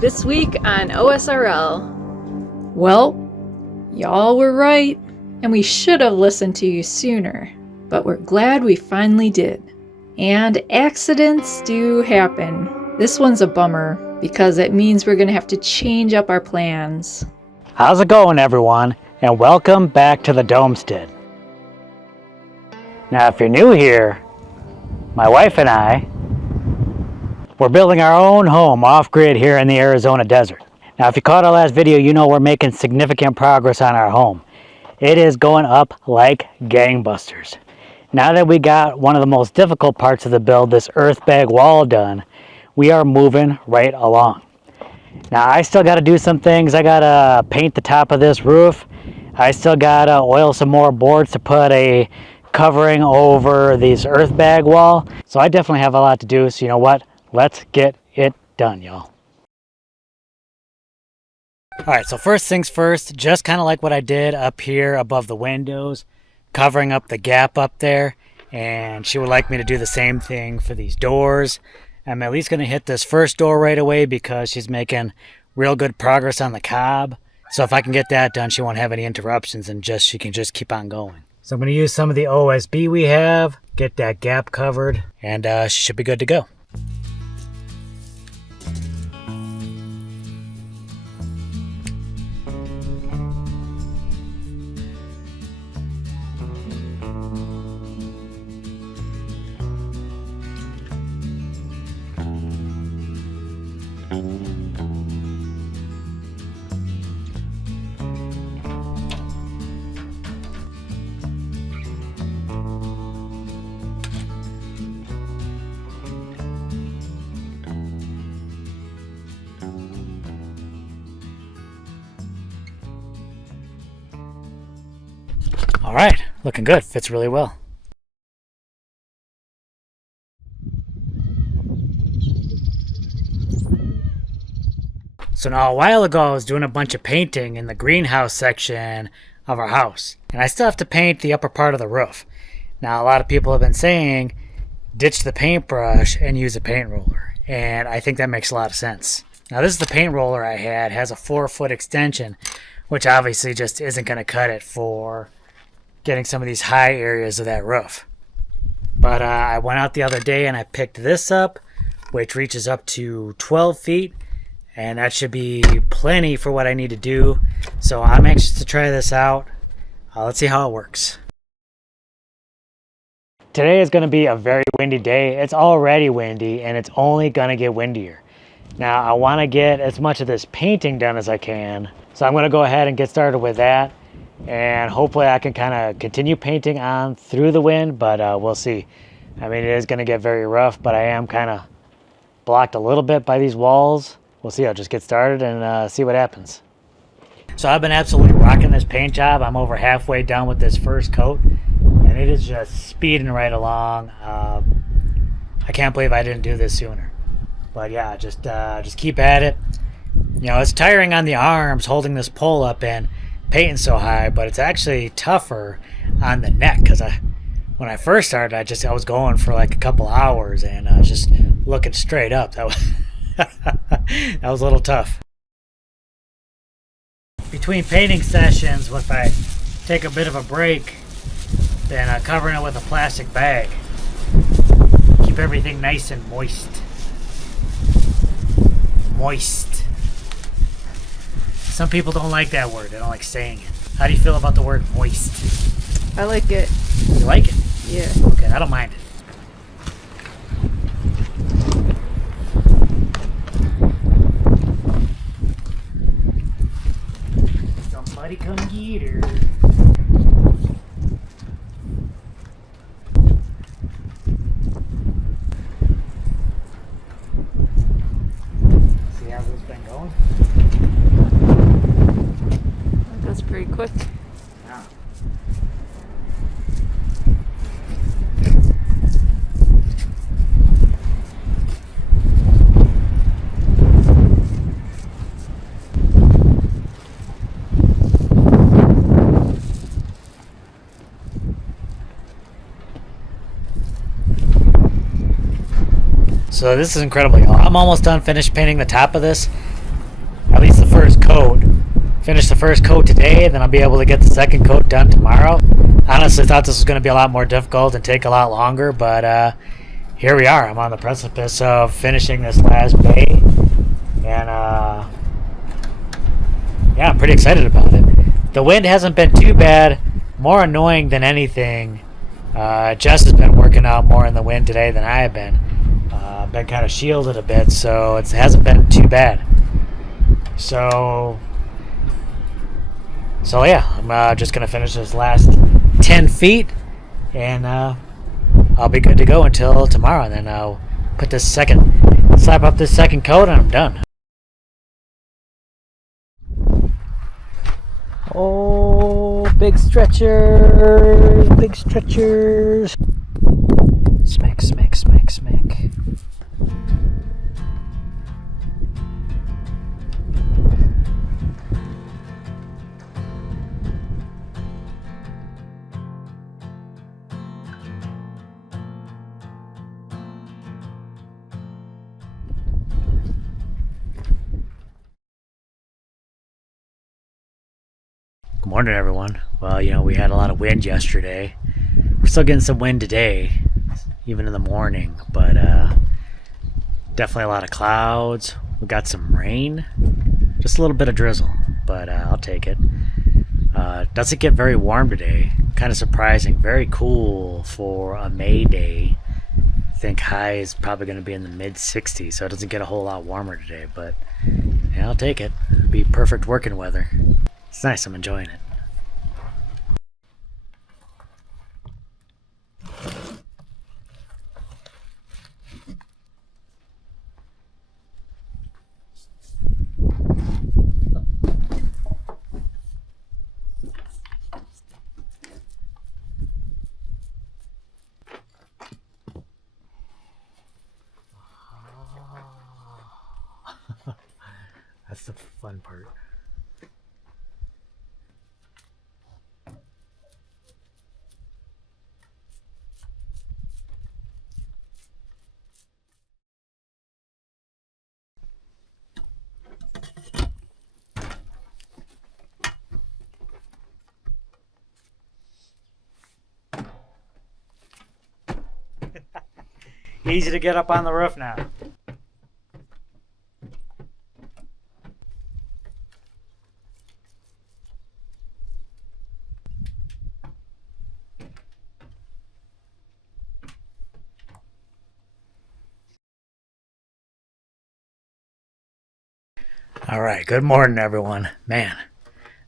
This week on OSRL. Well, y'all were right, and we should have listened to you sooner, but we're glad we finally did. And accidents do happen. This one's a bummer, because it means we're going to have to change up our plans. How's it going, everyone? And welcome back to the Homestead. Now, if you're new here, my wife and I, we're building our own home off-grid here in the Arizona desert. Now, if you caught our last video, you know we're making significant progress on our home. It is going up like gangbusters. Now that we got one of the most difficult parts of the build, this earth bag wall done, we are moving right along. Now, I still got to do some things. I got to paint the top of this roof. I still got to oil some more boards to put a covering over this earth bag wall. So I definitely have a lot to do. So you know what? Let's get it done, y'all. Alright, so first things first, just kind of like what I did up here above the windows, covering up the gap up there, and she would like me to do the same thing for these doors. I'm at least going to hit this first door right away because she's making real good progress on the cob. So if I can get that done, she won't have any interruptions and she can just keep on going. So I'm going to use some of the OSB we have, get that gap covered, and she should be good to go. All right, looking good, fits really well. So now a while ago I was doing a bunch of painting in the greenhouse section of our house. And I still have to paint the upper part of the roof. Now a lot of people have been saying ditch the paintbrush and use a paint roller. And I think that makes a lot of sense. Now this is the paint roller I had, has a 4-foot extension, which obviously just isn't going to cut it for getting some of these high areas of that roof. But I went out the other day and I picked this up, which reaches up to 12 feet. And that should be plenty for what I need to do. So I'm anxious to try this out. Let's see how it works. Today is going to be a very windy day. It's already windy and it's only going to get windier. Now I want to get as much of this painting done as I can. So I'm going to go ahead and get started with that. And hopefully I can kind of continue painting on through the wind, but we'll see. I mean, it is going to get very rough, but I am kind of blocked a little bit by these walls. We'll see. I'll just get started and see what happens. So I've been absolutely rocking this paint job. I'm over halfway done with this first coat, and it is just speeding right along. I can't believe I didn't do this sooner. But yeah, just keep at it. You know, it's tiring on the arms holding this pole up and painting so high, but it's actually tougher on the neck because when I first started, I was going for like a couple hours and just looking straight up. That was that was a little tough. Between painting sessions, if I take a bit of a break, then covering it with a plastic bag. Keep everything nice and moist. Moist. Some people don't like that word. They don't like saying it. How do you feel about the word moist? I like it. You like it? Yeah. Okay, I don't mind it. Somebody come get her. See how this has been going? That's pretty quick. Yeah. So this is incredible, y'all. I'm almost done finished painting the top of this. at least the first coat. Finish the first coat today, then I'll be able to get the second coat done tomorrow. Honestly, thought this was going to be a lot more difficult and take a lot longer, but here we are. I'm on the precipice of finishing this last bay, and yeah, I'm pretty excited about it. The wind hasn't been too bad. More annoying than anything. Jess has been working out more in the wind today than I have been. Been kind of shielded a bit, so it hasn't been too bad. So yeah, I'm just gonna finish this last 10 feet, and I'll be good to go until tomorrow. And then I'll slap up this second coat, and I'm done. Oh, big stretchers, big stretchers. Smack, smack, smack, smack. Good morning, everyone. Well, we had a lot of wind yesterday. We're still getting some wind today, even in the morning, but definitely a lot of clouds. We got some rain, just a little bit of drizzle, but I'll take it. Doesn't get very warm today. Kind of surprising. Very cool for a May day. I think high is probably going to be in the mid 60s, so it doesn't get a whole lot warmer today, but yeah, I'll take it. It'll be perfect working weather. It's nice. I'm enjoying it. That's the fun part. Easy to get up on the roof now. All right, good morning, everyone. Man,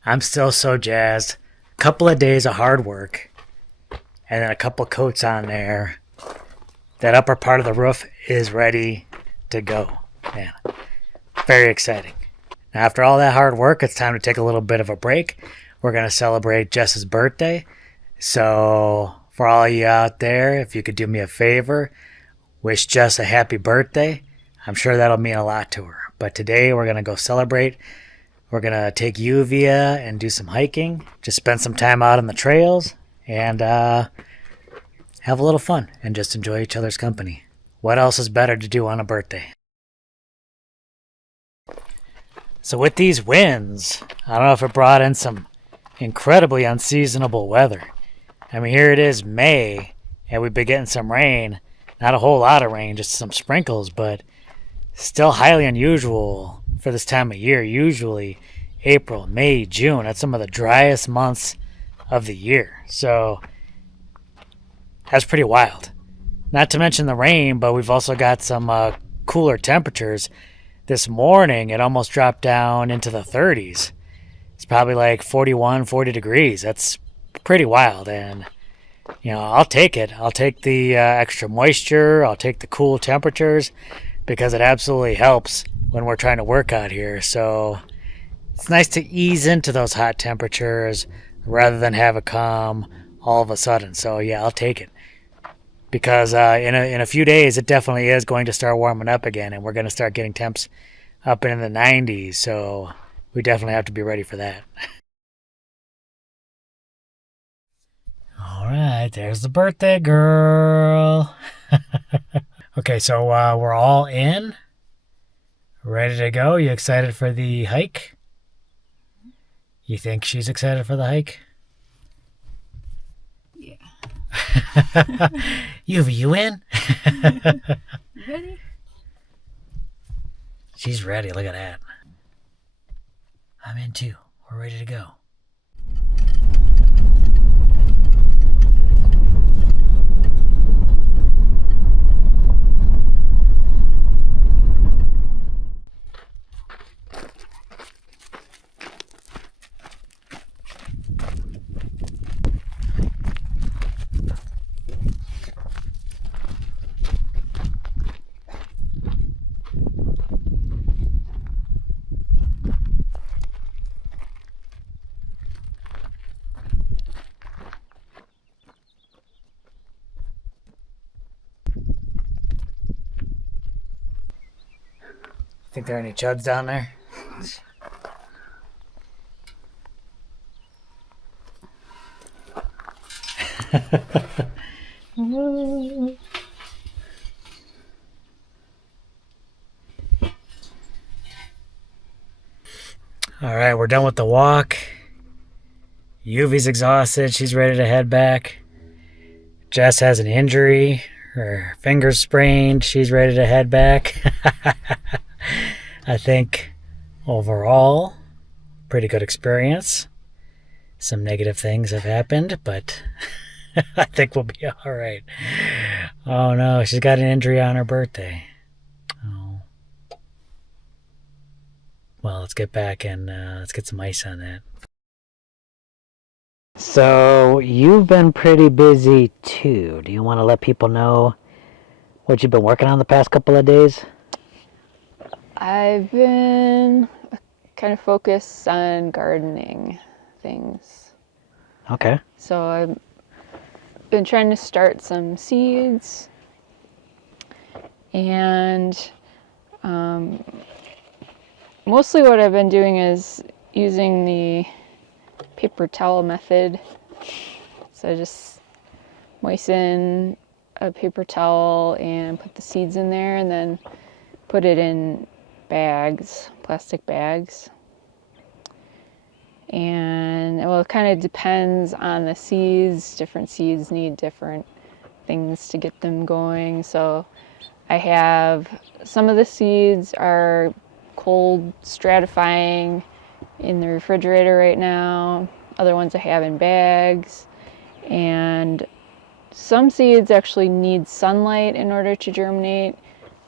I'm still so jazzed. A couple of days of hard work, and then a couple coats on there. That upper part of the roof is ready to go. Man, very exciting. Now, after all that hard work, it's time to take a little bit of a break. We're going to celebrate Jess's birthday. So, for all of you out there, if you could do me a favor, wish Jess a happy birthday. I'm sure that'll mean a lot to her. But today we're going to go celebrate. We're going to take Uvia and do some hiking. Just spend some time out on the trails and have a little fun and just enjoy each other's company. What else is better to do on a birthday? So with these winds, I don't know if it brought in some incredibly unseasonable weather. I mean, here it is May, and we've been getting some rain. Not a whole lot of rain, just some sprinkles, but still highly unusual for this time of year. Usually April, May, June, that's some of the driest months of the year. So that's pretty wild. Not to mention the rain, but we've also got some cooler temperatures. This morning, it almost dropped down into the 30s. It's probably like 41, 40 degrees. That's pretty wild, and I'll take it. I'll take the extra moisture. I'll take the cool temperatures because it absolutely helps when we're trying to work out here. So it's nice to ease into those hot temperatures rather than have it come all of a sudden. So yeah, I'll take it. Because in a few days, it definitely is going to start warming up again, and we're going to start getting temps up in the 90s, so we definitely have to be ready for that. All right, there's the birthday girl. Okay, so we're all in, Ready to go? You excited for the hike? You think she's excited for the hike? Yeah. You in? Ready? She's ready. Look at that. I'm in too. We're ready to go. Think there are any chuds down there? All right, we're done with the walk. Yuvi's exhausted. She's ready to head back. Jess has an injury. Her finger's sprained. She's ready to head back. I think overall, pretty good experience. Some negative things have happened, but I think we'll be all right. Oh no, she's got an injury on her birthday. Oh. Well, let's get back and let's get some ice on that. So, you've been pretty busy too. Do you want to let people know what you've been working on the past couple of days? I've been kind of focused on gardening things. Okay. So I've been trying to start some seeds, and mostly what I've been doing is using the paper towel method. So I just moisten a paper towel and put the seeds in there, and then put it in bags, plastic bags. And well, it kind of depends on the seeds. Different seeds need different things to get them going. So I have some of the seeds are cold stratifying in the refrigerator right now. Other ones I have in bags. And some seeds actually need sunlight in order to germinate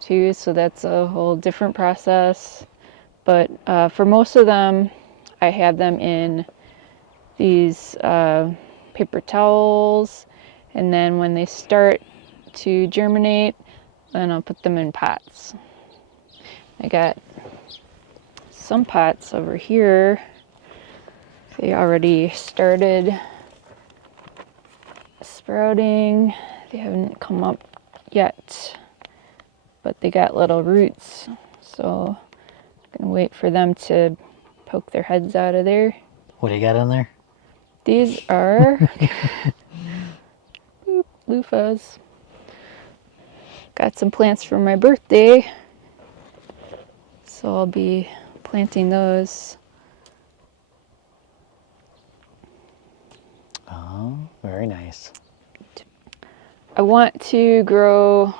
too, so that's a whole different process. But for most of them, I have them in these paper towels, and then when they start to germinate, then I'll put them in pots. I got some pots over here. They already started sprouting. They haven't come up yet, but they got little roots, so I'm gonna wait for them to poke their heads out of there. What do you got in there? These are loofahs. Got some plants for my birthday, so I'll be planting those. Oh, very nice. I want to grow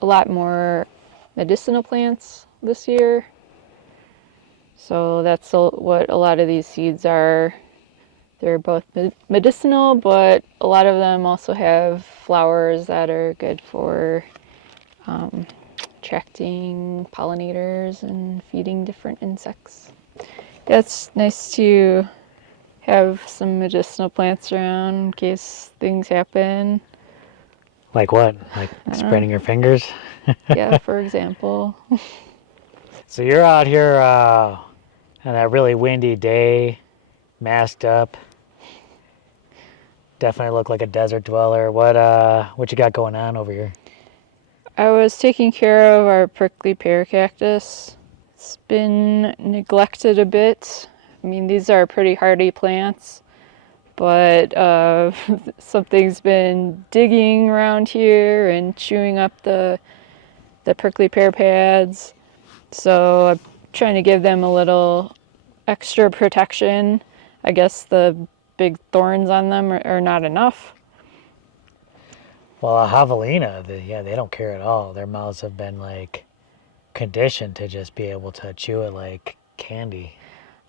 a lot more medicinal plants this year. So that's what a lot of these seeds are. They're both medicinal, but a lot of them also have flowers that are good for attracting pollinators and feeding different insects. It's nice to have some medicinal plants around in case things happen. Like what? Like spraining your fingers? Yeah, for example. So you're out here on that really windy day, masked up. Definitely look like a desert dweller. What you got going on over here? I was taking care of our prickly pear cactus. It's been neglected a bit. I mean, these are pretty hardy plants, but something's been digging around here and chewing up the prickly pear pads. So I'm trying to give them a little extra protection. I guess the big thorns on them are not enough. Well, a javelina, they don't care at all. Their mouths have been like conditioned to just be able to chew it like candy.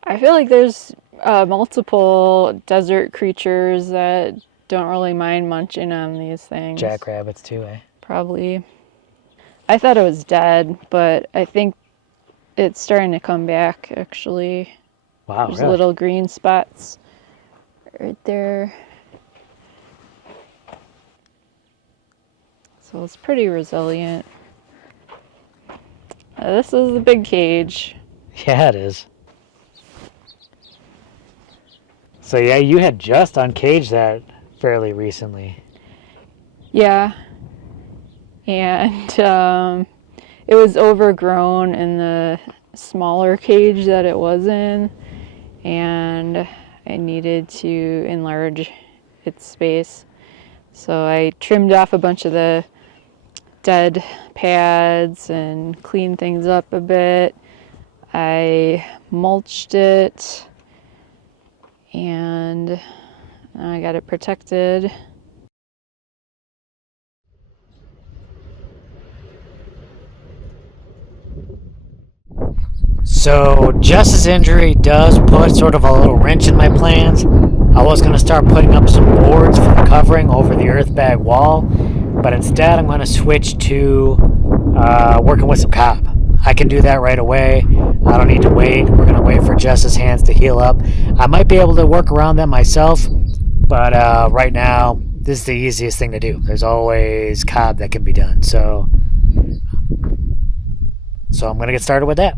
I feel like there's multiple desert creatures that don't really mind munching on these things. Jackrabbits too, eh? Probably. I thought it was dead, but I think it's starting to come back, actually. Wow, There's really? little green spots right there. So it's pretty resilient. This is the big cage. Yeah, it is. So yeah, you had just uncaged that fairly recently. Yeah. And it was overgrown in the smaller cage that it was in, and I needed to enlarge its space. So I trimmed off a bunch of the dead pads and cleaned things up a bit. I mulched it, and I got it protected. So Jess's injury does put sort of a little wrench in my plans. I was going to start putting up some boards for the covering over the earth bag wall, but instead I'm going to switch to working with some cob. I can do that right away. I don't need to wait. We're going to wait for Jess's hands to heal up. I might be able to work around that myself, but right now this is the easiest thing to do. There's always cob that can be done. So I'm going to get started with that.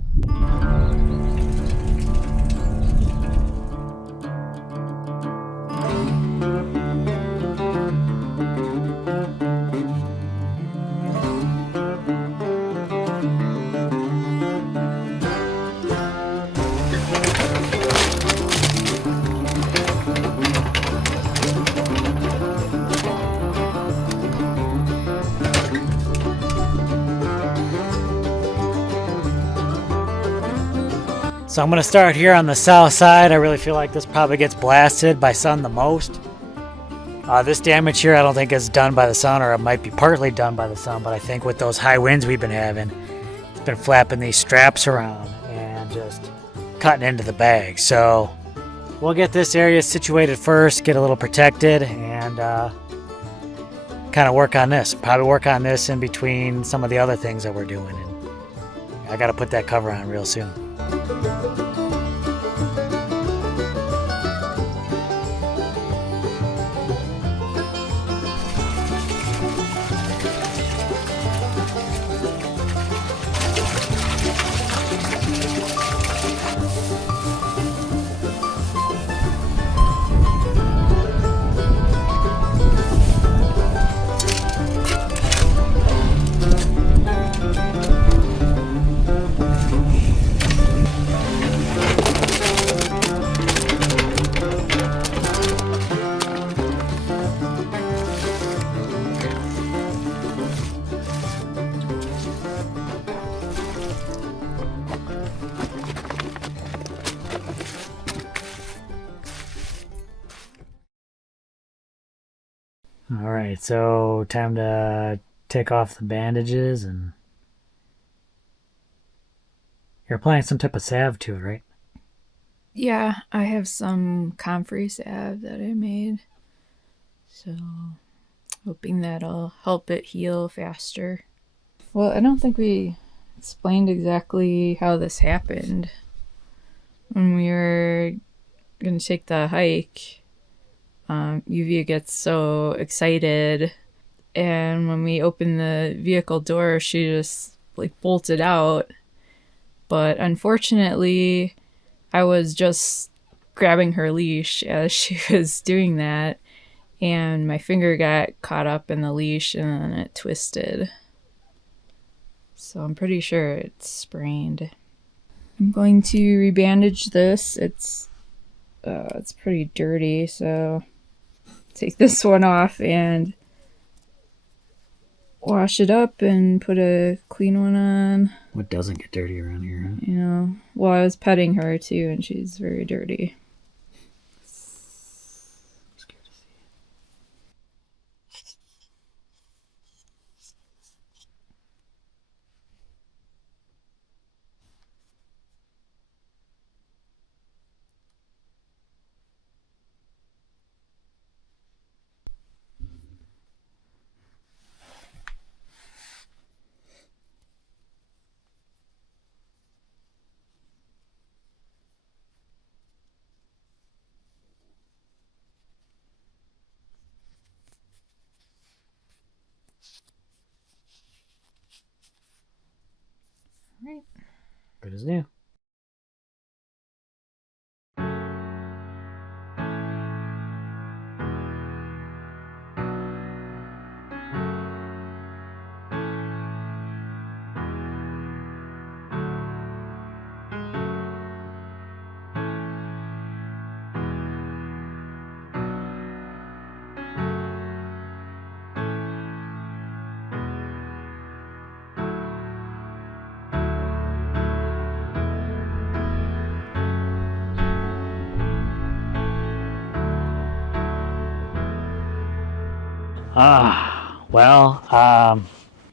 So I'm going to start here on the south side. I really feel like this probably gets blasted by sun the most. This damage here I don't think is done by the sun, or it might be partly done by the sun, but I think with those high winds we've been having, it's been flapping these straps around and just cutting into the bag. So we'll get this area situated first, get a little protected, and kind of work on this. Probably work on this in between some of the other things that we're doing. And I got to put that cover on real soon. All right, so time to take off the bandages, and you're applying some type of salve to it, right? Yeah, I have some comfrey salve that I made. So, hoping that'll help it heal faster. Well, I don't think we explained exactly how this happened. When we were going to take the hike, Yuvia gets so excited, and when we opened the vehicle door, she just like bolted out. But unfortunately, I was just grabbing her leash as she was doing that, and my finger got caught up in the leash and then it twisted. So I'm pretty sure it's sprained. I'm going to rebandage this. It's pretty dirty, so take this one off and wash it up and put a clean one on. What doesn't get dirty around here, huh? You know, well, I was petting her too, and she's very dirty. I'm scared to see it. Right. Good as new.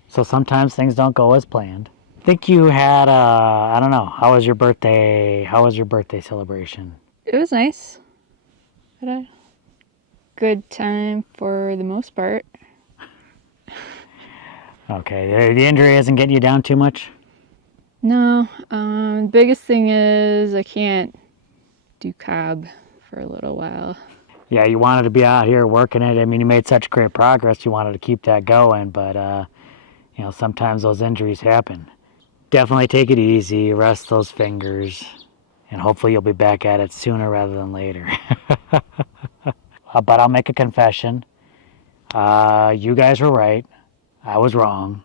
So sometimes things don't go as planned. I think you had, I don't know, how was your birthday? How was your birthday celebration? It was nice. Had a good time for the most part. Okay, the injury isn't getting you down too much? No, biggest thing is I can't do cob for a little while. Yeah, you wanted to be out here working it. I mean, you made such great progress. You wanted to keep that going, but, you know, sometimes those injuries happen. Definitely take it easy, rest those fingers, and hopefully you'll be back at it sooner rather than later. But I'll make a confession. You guys were right. I was wrong.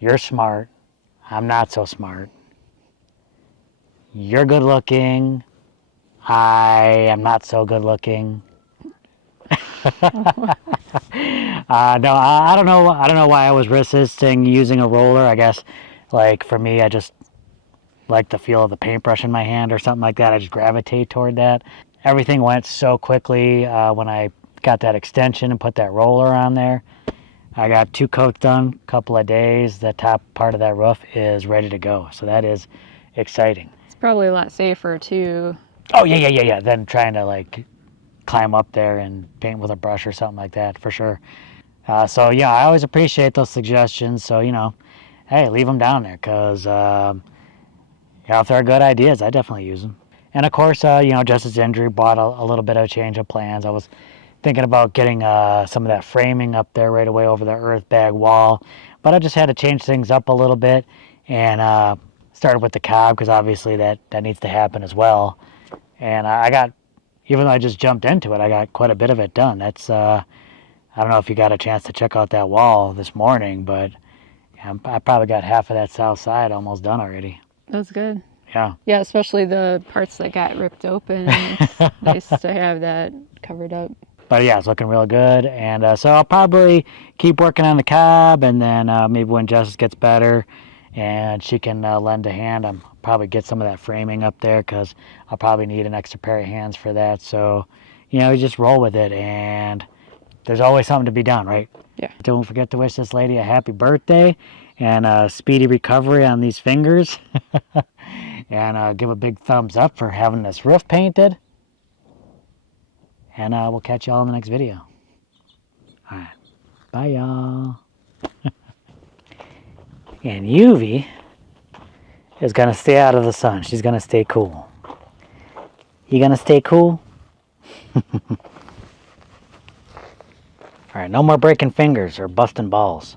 You're smart. I'm not so smart. You're good looking. I am not so good looking. No, I don't know. I don't know why I was resisting using a roller. I guess, like for me, I just like the feel of the paintbrush in my hand or something like that. I just gravitate toward that. Everything went so quickly when I got that extension and put that roller on there. I got 2 coats done, a couple of days. The top part of that roof is ready to go. So that is exciting. It's probably a lot safer too. Oh, yeah. Than trying to like climb up there and paint with a brush or something like that, for sure. So yeah, I always appreciate those suggestions. So, you know, hey, leave them down there because, yeah, if they're good ideas, I definitely use them. And of course, you know, Jess's injury brought a little bit of a change of plans. I was thinking about getting some of that framing up there right away over the earth bag wall, but I just had to change things up a little bit and started with the cob because obviously that needs to happen as well. And I got, even though I just jumped into it, I got quite a bit of it done. That's, I don't know if you got a chance to check out that wall this morning, but I probably got half of that south side almost done already. That's good. Yeah. Yeah, especially the parts that got ripped open. It's nice to have that covered up. But yeah, it's looking real good. And so I'll probably keep working on the cob, and then maybe when Jess gets better and she can lend a hand, I'll probably get some of that framing up there because I'll probably need an extra pair of hands for that. So, you know, you just roll with it, and there's always something to be done, right? Yeah. Don't forget to wish this lady a happy birthday and a speedy recovery on these fingers. And give a big thumbs up for having this roof painted. And we'll catch y'all in the next video. All right. Bye, y'all. And Yuvi is going to stay out of the sun. She's going to stay cool. You going to stay cool? All right, no more breaking fingers or busting balls.